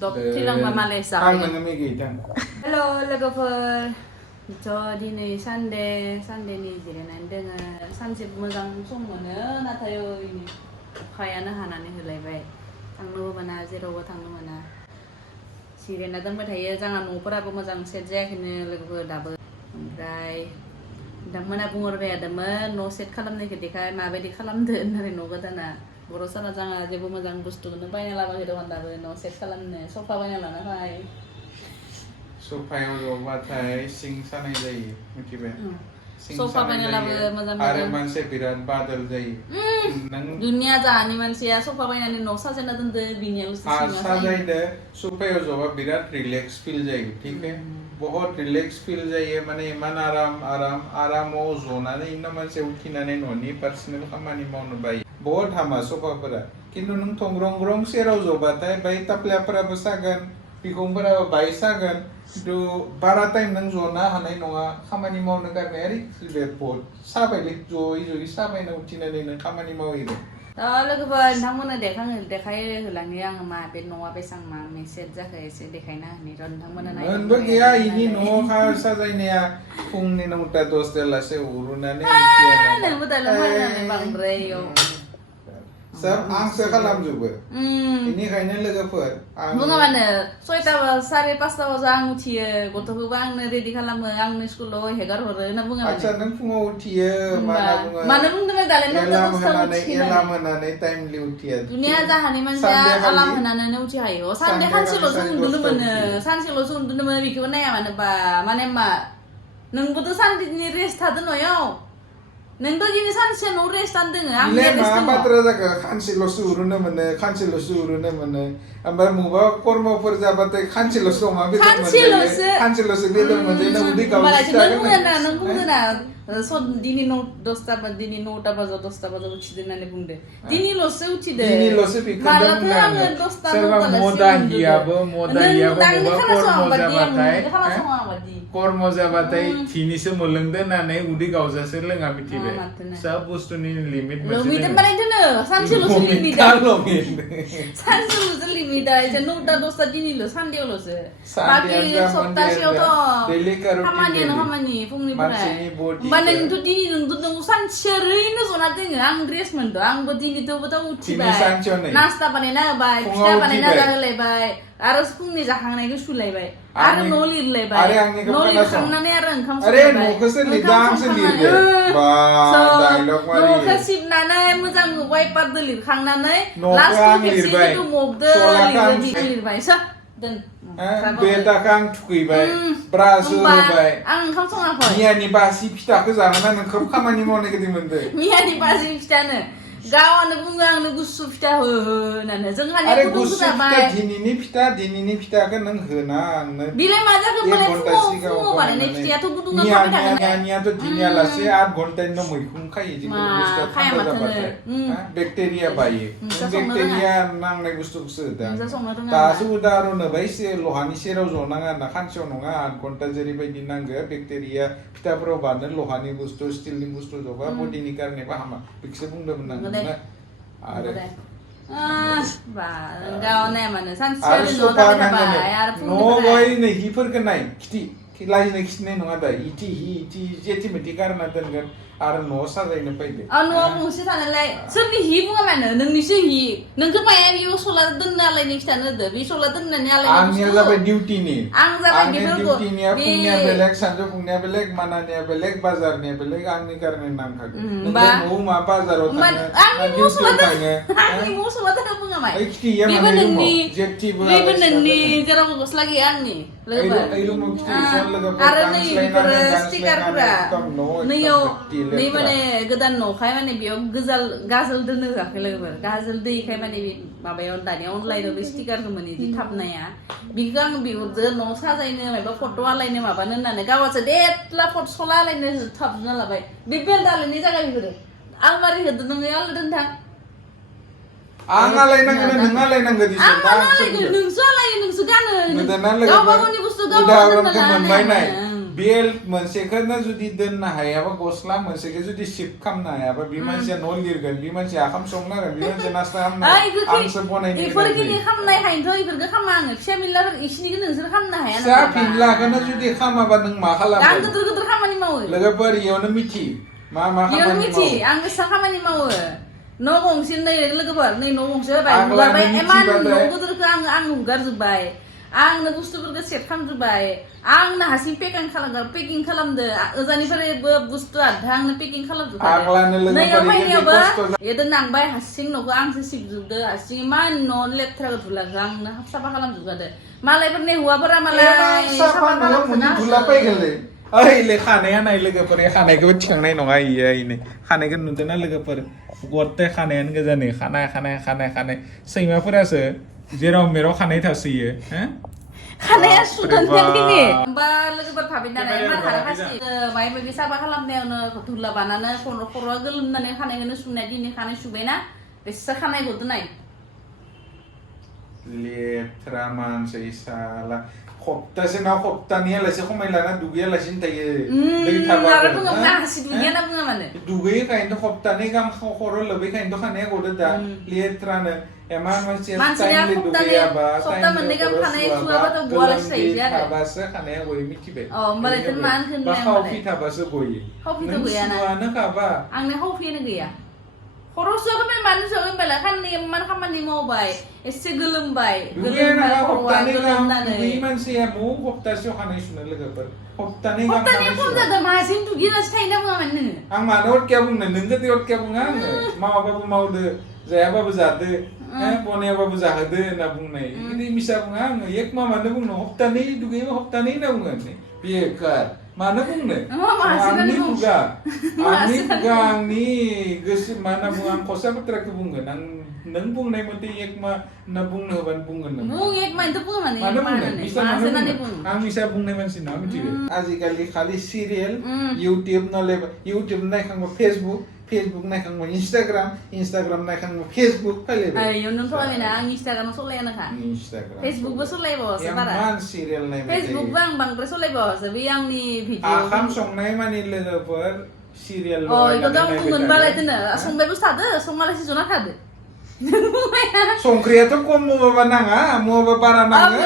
Dok tilang mamalesa. Ang nangamigay tan. Hello, logoper. 저 디네 산데 니 지레난 데가 30 모장 송모는 나타요 이니 가야는 하나는 흘라이바이 당노 바나 제로고 당노 바나 지레나 등 바타요 장아 노프라बो मोजां set जायाखैनो लोगोफोर दाबो ओमफ्राय नोंथांमोना बुंहरबाय थादोंमोन न' सेट खालामनायखौ देखाय माबायदि खालामदो होननानै न' गोदाना बर' साना जाङा जेबो मोजां बुस्थुखौनो बायना लाबोयाखै दं दाबो न' सेट खालामनो सफा बायना लाना फै Sofaयाव जबाथाय सिं सानाय जायो मिथिबाय sofa बायना लाबो मोजां आरो मानसिया बिराद बादल जायो नों दुनिया जाहानि मानसिया sofa बायनानै न' साजायना दोनदो बिनियाल'सो सिङाव साजायदो सोफायाव जबा बिराद रिलेक्स फिल जायो ठीक है बहुत रिलेक्स फिल जायो माने इमान आरामाव जनानै इना मानसिया उथिनानै न'नि पार्सनेल खामानि मावनो बायो बहुत हामा सोफाफोरा खिन्थु नों थंग्रं सेराव जबाथाय बाय टाप्लाफोराबो सागोन बिखुंफोराबो बाय सागोन खिन्थु बारा टाइम नों जना हानाय नङा खामानि मावनो गारनाय आरो बहुत साबायलै जयै साबायना उथिनानै नों खामानि मावहैदो लोगोफोर नोंथांमोना देखायो होलांनि आङो मा बे न'आ बेसां मा मेसेज जाखो एसे देखायना होनि र' नोंथांमोना नाय मोनबो गैया इनि न' साजायनाया फुंनि 9:10 लासे उरुनानै नोंबो दालाय मावनानै बांद्राय सब आंसो खालामजोबो बेनिखायनो लोगोफोर बुङाबानो 6टा 5:30 बाजो आं उथियो गथ'खौबो आंनो रेडि खालामो आंनो स्कुलाव हेगार हरो होनना बुङाबानो आच्छा नों फुङाव उथियो मानो बुंदों दालाय एलार्म होनानै टाइमलि उथिया दुनिया जाहानि मानसिया एलार्म होनानैनो उथिहायो सानदे खानसेल'सो उन्दुनो मोनो बेखौबो नाया मानोबा माने मा नोंबोथ' सानसेनि रेस्ट थादो न'याव नोंथ' दिनै सानसे न' रेस्टआनो दोङो आं मा बाथ्रा जाखो खानसेल'सो उरुनो मोनो ओमफ्राय मबा कर्मफोर जाबाथाय खानसेल'सो अमा बेदर मोनजायो उदै नों बुंदोना दिनै 10टा बाजो 10टा बाजो उथिदो होननानै बुंदो दिनैल'सो उथिदो मालाथो आङो 10टा कर्म जाबाथाय थिनिसो मोनलोंदो होननानै उदै गावजासो लोङा मिथिबाय सब बुस्थुनि लिमिट सानसेल'सो लिमिट एसे 9टा 10टा दिनैल' सानदेयावल'सो बाखि सप्तासेयावथ' खामानि फुंनिफ्राय होमबा नोंथ' दिनै नोंथ' सानसे ओरैनो जना दोङो आं ड्रेस मोनदों आंबो दिनैथ' उथिबाय नास्ता बानायना होबाय फिथा बानायना जाहोलायबाय आरो फुंनि जाखांनायखौ सुलायबाय आरो न' लिरलायबाय न' लिरखांनानै आरो ओंखाम न'खौ सिबनानै मोजां वाइपारदो लिरखांनानै लास्टआव खेबसेखौ मगदो लिरबाय बेदाखौ आं थुखैबाय ब्रास होबाय आं ओंखाम सङाखै मियानि बासि फिथाखौ जानानै नों खोब खामानि मावनाय बायदि मोनदो मियानि बासि फिथानो गावानो बुङो आंनो गुसु फिथा हो होननानै जोंहानि गुदुं जाबाय दिनैनि फिथाखौ नों होना आंनो बिलाय मा जाखो मालाय फुङाव बानायनाय फिथायाथ' गुदुङा थाबाय थागोन मियानियाथ' दिनियालासे 8 घन्टानि उनाव मैखुन खायो जिखुनु बुस्थुआ थान्दा जाबाथाय बेक्टेरिया बायो बेक्टेरिया नांनाय बुस्थुखौसो होदों दासो उदाहरन होबाय लहानि सेराव जनाङा ना खानसेयाव नङा 8 घन्टा जेरैबायदि नांगो बेक्टेरिया फिथाफोराव बानो लहानि बुस्थु स्टिलनि बुस्थु जबा बडिनि कारनेबो हामा बेखौसो बुंदोंमोन आं आरो गावनाय माने सानसे न' थाबाय आरो फुंनिफ्राय नै हिफोरखौ नाय लाजिनो खिथिनाय नङा दा इथि जेथिमेथि गारना दोनगोन आरो न' साजायनो फैदो न'आव गंसे थानायलाय सोरनि हि बुङा मानो नोंनिसो हि नोंखौ माया बेयाव सला दोननो आलायनो खिथानो होदो बे सला दोननानै आलायनो आंनिया जाबाय डिउटिनि आं जाबाय डिउटिनिया फुंनिया बेलेग सानजौफुनिया बेलेग मानानिया बेलेग बाजारनिया बेलेग आंनि कारने नांखागोन न'आव मा बाजाराव थाङो आंनि मौ सला दोननो बुङा माय बेबो नोंनि जेरावबो गस्ला गैया आंनि आरो नै बेफोरो स्टिकारफोरा नैयाव नै माने गोदान न'खाय माने बेयाव गाजोल दोननो होआखै लोगोफोर गाजोल दैखाय माने माबायाव दानिया अनलाइनाव बे स्टिकारखौ मोनो बिदि थाबनाया बेखौ आं बिहरदो न' साजायनो माबा फट' आलायनो माबानो होननानै गावासो देथला फट' सला आलायनो थाबना लाबाय बे बेल्ट आलायनाय जागा बेफोरो आलमारि होदो नोङो आलाय दोनथां आं आलायनांगोन नों आलायनांगो दिसो नोंसो आलायो नोंसो गानो गावबा गावनि बुस्थु गावबा गाव मोनबाय नाय बेल्ट मोनसेखौनो जुदि दोननो हायाबा गस्ला मोनसेखौ जुदि सिप खालामनो हायाबा बे मानसिया न' लिरगोन बे मानसिया ओंखाम संनांगोन बे मानसिया नास्ता खालामनांगोन आंसो बनायनो इफोरखिनि खामनाय हायनोथ' इफोरखौ खामा आङो फिसा फिनलाफोर इसिनिखौ नोंसोर खामनो हाया फिसा फिनलाखौनो जुदि खामाबा नों मा खालामो आं गिदिर गिदिर खामानि मावो लोगोफोर इयावनो मिथि मा इयावनो खामानि मिथि मावो आं गोसा खामानि मावो न' गंसे नै लोगोफोर नै न' गंसे होबाय हुगारबाय इमान न' गिदिरखौ आं हुगारजोब्बाय आंनो बुस्थुफोरखौ सेट खालामजोब्बाय आंनो हारसिं पेकिं खालामदो ओजानिफ्रायबो बुस्थु आधा आंनो पेकिं खालामजोबखादो नैयाव फैनायावबो एदो नांबाय हारसिं न'खौ आंसो सिबजोबदो हारसिं इमान न' लेथ्रा धुलाखौ आंनो साफा खालामजोबखादो मालायफोरनि हौवाफोरा मालाय साफा खालामजोबना ओइ खानाया नाय लोगोफोर खानायखौबो थिखांनाय नङा इयो खानायखौ नुदोंना लोगोफोर गते खानायानो गोजानै खानाय सैमाफोरासो जेराव मेराव खानाय थासोयो खानाया सुदाननि होमबा लोगोफोर भाबि नालाय मा हाराखासि माय माबि साफा खालामनायावनो धुला बानानै खर'आ गोलोमनानै खानायखौनो सुनाय दिनै खानाय सुबायना बेसे खानाय गदो नाय लेथ्रा मानसि साला हप्तासे ना हप्तानैयालासे खमायलाना दुगैयालासिनो थायो दै थाबा दुगैयोखायनोथ' हप्तानै गाहाम खर' लोबैखायनोथ' खानाया गदो दा लेथ्रानो एमान मानसिया टाइमलि दुगैयाबा थाबासो खानाया गयो मिथिबाय बा खावफि थाबासो गयो नों सुवानो खाबा आंनो खावफियानो गैया खर' सुवाखै मानो सुवाखै होनबालाय खाननै इमान खामानि मावबाय एसे गोलोमबाय गोलोमनानै मानसिया मौ हप्तासेयाव खानाय सुनो लोगोफोर हप्तानै मासिम दुगैनासो थायो ना बुङा मानो आं मानो अटकिया बुंनो नोंखौ अटकिया बुङा आङो मावाबाबो मावदो जायाबाबो जादो बनायाबाबो जाहोदो होनना बुंनाय बिदि मिसा बुङा आङो एक मानो बुंनो हप्तानै दुगैयो हप्तानै होनना बुङो बेकार मानो बुंनो आंनि खुगा आंनि गोसो मा होनना बुङो आं खसा बाथ्राखौ बुंगोन आं नों बुंनाय मथे एक मा होनना बुंनो होबानो बुंगोन मानो बुंनो आं मिसा बुंनाय मानसि नङा मिथिबाय आजिखालि खालि सिरियेल इउटिउब नायखांबा फेसबुक नायखांबा इन्स्टाग्राम नायखांबा फेसबुक फैलायबाय आं इन्स्टाग्राम सलायानोखा फेसबुकबो सलायबावासो बारा सिरियेल नायबाय फेसबुकबो आं बांद्राय सलायबावासो बे आंनि भिडिअ आखाम संनाय माने लोगोफोर सिरियेल इखौथ' आं बुंगोन बालाय संबायबो थादो संमालायसो जना थादो संख्रियाथ' खम मबाबा नाङा मबाबा बारा नाङो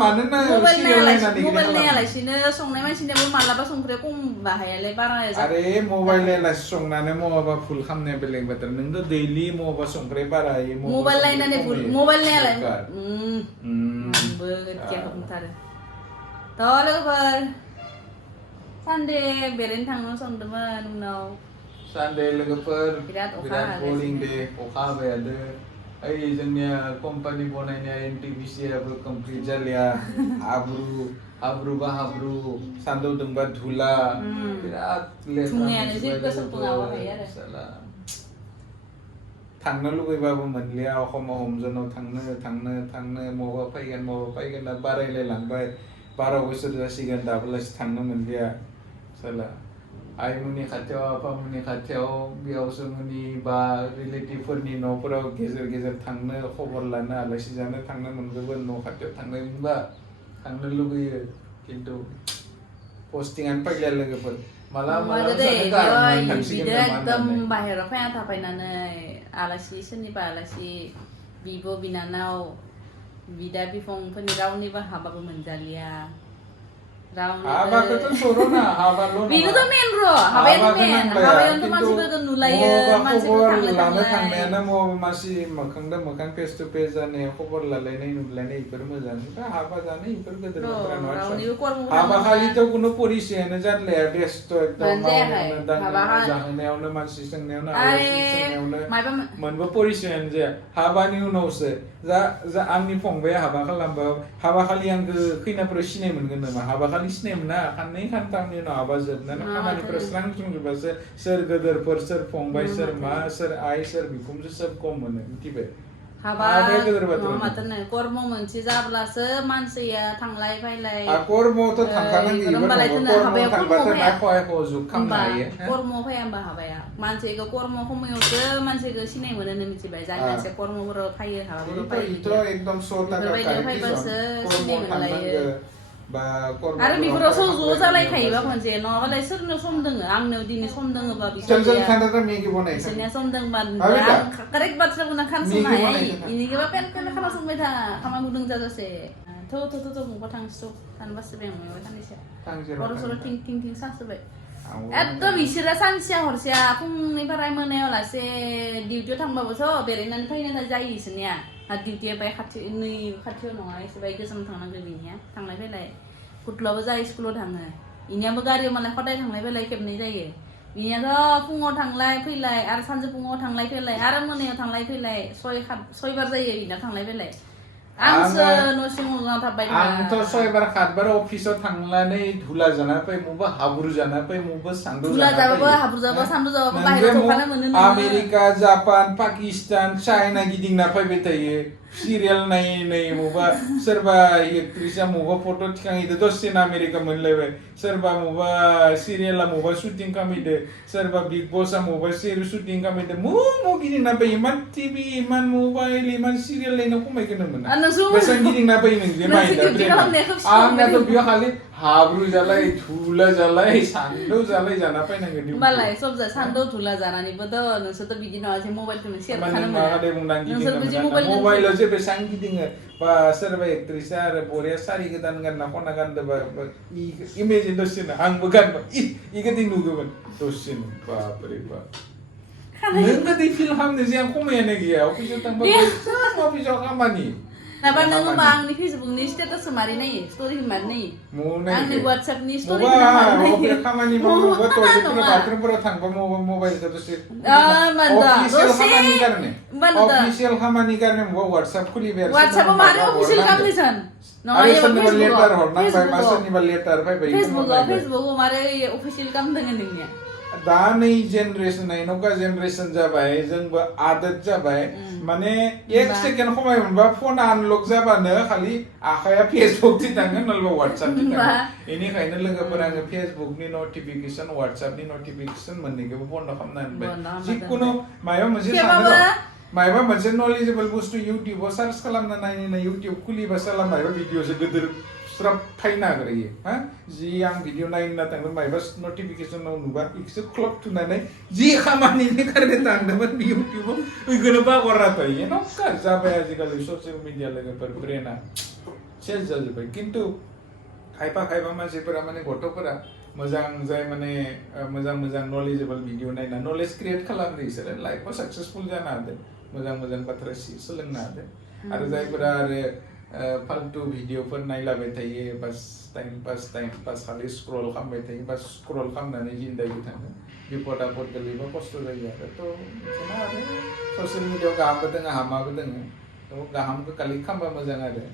मानोना मबाइल नायालासिनो संनाय मानसिनाबो मालाबा संख्रिया खम बाहायालाय बारा आरे मबाइल नायालासे संनानै मबाबा फुल खालामनाया बेलेग बाथ्रा नोंथ' दैलि मबाबा संख्रि बारा होयो मबाइल नायनानै मबाइल नायालाय आंबो गैया बुंथारो थ' लोगोफोर सानदे बेरायनो थांनो सानदोंमोन उनाव सानदे लोगोफोर बिराद बरिं दे अखा हाबाय थादो ओइ जोंनिया कम्पानि बनायनाया एनटिपिसिआबो कमप्लिट जालिया हाब्रु सान्दुं दुंबा धुला बिराद लेथ्रा थांनो लुगैबाबो मोनलिया अखमाव हमजनाव थांनो मबा फैगोन ना बारायलायलांबाय 12 बोसोर जासिगोन दाबोलासि थांनो मोनलिया साला आइमोननि खाथियाव आफामोननि खाथियाव बेयावसो मुनि बा रिलेटिभफोरनि न'फोराव गेजेर थांनो खबर लानो आलासि जानो थांनो मोनगौमोन न' खाथियाव थांनो मोनबा थांनो लुगैयो खिन्थु पस्टिंआनो फैलिया लोगोफोर मालाबा एकदम बाहेराव फैना थाफैनानै आलासि सोरनिबा आलासि बिब' बिनानाव बिदा बिफंफोरनि रावनिबो हाबाबो मोनजालिया हाबाखौथ' सरोना हाबाल' नङा बेनोथ' मेन र' हाबायावनोथ' मानसिफोरखौ नुलायो खबर लानो थांनायानो मानसि मोखांजों मोखां फेस टु फेस जानाय खबर लालायनाय नुलायनाय बेफोर मोजां हाबा जानाय बेफोर गोदोर बाथ्रा नङा हाबा खालिथ' कुनु परिचयानो जादलाया बेस्थ' एकदम मावनायावनो दांनायावनो जाहोनायावनो मानसि सोंनायावनो आलासि सोंनायावनो मोनबो परिचयानो जाया हाबानि उनावसो जा आंनि फंबाया हाबा खालामबा हाबा खालि आंखौ खैनाफोरा सिनाय मोनगोन नामा हाबा खालि सिनाय मोना खाननै खानथामनि उनाव हाबा जोबनानै खामानिफोरा स्रां जोबबासो सोर गोदोरफोर सोर फंबाय सोर मा सोर आइ सोर बिखुमजो सोब कम मोनो मिथिबाय कर्म मोनसे जाब्लासो मानसिया थांलाय फैलाय कर्मआवथ' थांखानांगौ कर्म फैया होमबा हाबाया मानसिखौ कर्म खमायावसो मानसिखौ सिनाय मोनो मिथिबाय जाय मानसिया कर्मफोराव फैयो हाबाफोराव फैयो एकदम बेफोरबायदियाव फैबासो सिनाय मोनलायो बा आरो बेफोराव ज' जालायखायोबा खनसे नङाबालाय सोरनो सम दोङो आंनो दिनै सम दोङोबा बिसोरनिया सम दोंबा आं कारेक्ट बाथ्राखौनो खोनासंनो हाया इनिखोबा पेन खोनासंबाय था खामानि गुदुं जाजासे थ' मबा थांसै सानबासो बें मबा थांनोसै खर' थिं थिं सासोबाय एकदम बिसोरा सानसेया हरसेया फुंनिफ्राय मोनायाव लासे डिउटियाव थांबाबोथ' बेरायनानै फैनो जायो इसोरनिया आरो डिउटिया बाय खाथियाव नङा एसे बाय गोजान थांनांगौ बिनिया थांलाय फैलाय गथ'आबो जा स्कुलाव थाङो इनियाबो गारियाव मालाय खदाय थांलाय फैलाय खेबनै जायो बिनियाथ' फुङाव थांलाय फैलाय आरो सानजौफुङाव थांलाय फैलाय आरो मोनायाव थांलाय फैलाय सयबार जायो बिना थांलाय फैलाय आंसो न' सिङाव थाबाय आंथ' 6बार 7बार अफिसाव थांनानै धुला जाना फै मबा हाब्रु जाना फै मबा सान्दुं धुला जाबाबो हाब्रु जाबाबो सान्दुं जाबाबो बाहेरायाव थांफानो मोनो नोङो आमेरिका जापान पाकिस्तान चाइना गिदिंना फैबाय थायो सिरियाल नायै मबा सोरबा एक्ट्रिसा मबा फट' थिखांहैदो दसेनो आमेरिका मोनलायबाय सोरबा मबा सिरियाला मबा शुटिं खालामहैदो सोरबा बिग बसआ मबा शुटिं खालामहैदो मु गिदिंना फैयो इमान टिभि इमान मबाइल इमान सिरियाल नायनो खमायखोनो मोना बेसेबां गिदिंना फैयो नोंजे माइन्डआ आंनाथ' बेयाव खालि हाब्रु जालाय धुला जालाय सान्दुं जालाय जाना फैनांगौ होमबालाय सब सान्दुं धुला जानानैबोथ' नोंसोरथ' बिदि नङा जे मबाइलखौनो सेयार खालामो नोंसोरबो जे मबाइलाव जे बेसेबां गिदिङो बा सोरबा एक्ट्रिसा आरो बरिया सारि गोदान गानना खना गानदोबा इमेजिन दसेनो आंबो गानबा इगोदै नुगौमोन दसेनो बापरे बाप नों गोदै फिल खालामनो जे आं खमायानो गैया अफिसाव थांबा अफिसाव खामानि नाबा नों होमबा आंनि फेसबुकनि स्टेटासखौ मारै नायो स्ट'रिखौ मारै नायो आंनि वाट्सएपनि स्ट'रिखौ मारै नायो खामानि मावोबा टयलेटफोराव बाथरुमफोराव थांबा मबाइलखौ दसे अफिसियेल खामानि कारणे मबा वाट्सएप खुलिबाय वाट्सएपआव मारै अफिसियेल खालामनोसन आरो सोरनिबा लेटार हरनांबाय मा सोरनिबा लेटार फैबाय फेसबुकआव मारै अफिसियेल खालामदों नोंनिया दा नै जेनेरेसन नौका जेनेरेसन जाबाय जोंबो आदत जाबाय माने 1 सेकेन्ड खमाय मोनबा फन आनलक जाबानो खालि आखाया फेसबुक थि थाङो नलबा वाट्सएप थि थाङो बेनिखायनो लोगोफोरा आङो फेसबुकनि नटिफिकेशन वाट्सएपनि नटिफिकेशन मोननैखौबो बन्द खालामना होनबाय जिखुनु माबा मोनसे नलेजेबल बुस्थु इउट्यूबाव सार्च खालामना नायनो इउट्यूब खुलिबा साला माबा भिडिअसो गोदोर स्राब फायनो नागिरो हा जि आं भिडिअ नायनो थांदों माबा नटिफिकेशनाव नुबा इखसो क्लक थुनानै जि खामानिनि कारणे थांदोंमोन इउट्यूबाव ओइखौनो बावगारना थायो नका जाबाय आजिखालि ससियेल मिडिया लोगोफोर ब्रेना चेन्ज जाजोब्बाय खिन्थु खायफा मानसिफोरा माने गथ'फोरा मोजां जाय माने मोजां नलेजेबल भिडिअ नायना नलेज क्रिएट खालामदों बिसोरो लाइफआव साक्सेसफुल जानो हादों मोजां बाथ्रा सोलोंनो हादों आरो जायफोरा आरो फालतु भिडिअफोर नायलाबाय थायो बास टाइम पास खालि स्क्रल खालामबाय थायो बा स्क्रल खालामनानै जिन्दागि थाङो बिपद आफद गोलैबा खस्थ' जायो आरो थ' बिदिनो आरो ससियेल मिडियायाव गाहामबो दङ हामाबो दङ थ' गाहामखौ कालेक्ट खालामबा मोजां आरो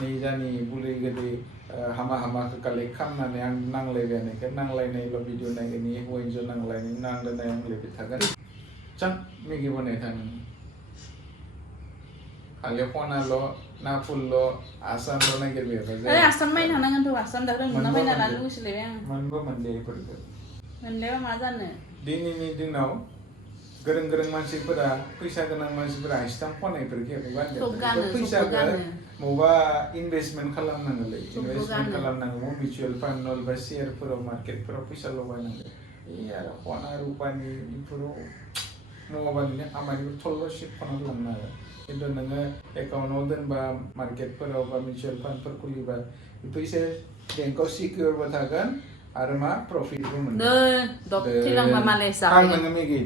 नै जानि बुलै गोदै हामाखौ कालेक्ट खालामनानै आं नांलायनायल' भिडिअ नायगोन हौवा हिन्जाव नांलायबाय थागोन चान मेगि बनाय थाङो खालि खनाल' ना फुलल' आसामल' नागिरबाय आसाम नायनो हानांगोनथ' आसाम दा रोंना फैना लानो लुगैसोलायबाय आं मोनबो मोनजायोफोरखौ मोनलायबा मा जानो दिनैनि दिनाव गोरों मानसिफोरा फैसा गोनां मानसिफोरा आइसथाम खनायफोरखौ फैसाखौ मबा इनभेस्टमेन्ट खालामनांगोलै इनभेस्टमेन्ट खालामनांगौ मिउचुवेल फान्ड बा शेयारफोराव मार्केटफोराव फैसा लगायनांगौ आरो खना रुपानि बेफोराव मावाबानो खामानिखौ थल्ल' सिट खालामना लांनो हागोन खिन्थु नोङो एकाउन्टाव दोनबा मार्केटफोराव बा मिउचुवेल फान्डफोर खुलिबा फैसाया बेंकआव सिकिउरबो थागोन आरो मा प्रफिटबो मोनगोन। दे दब थैलांबा मालाय जाबाय। आं नोङो मेगि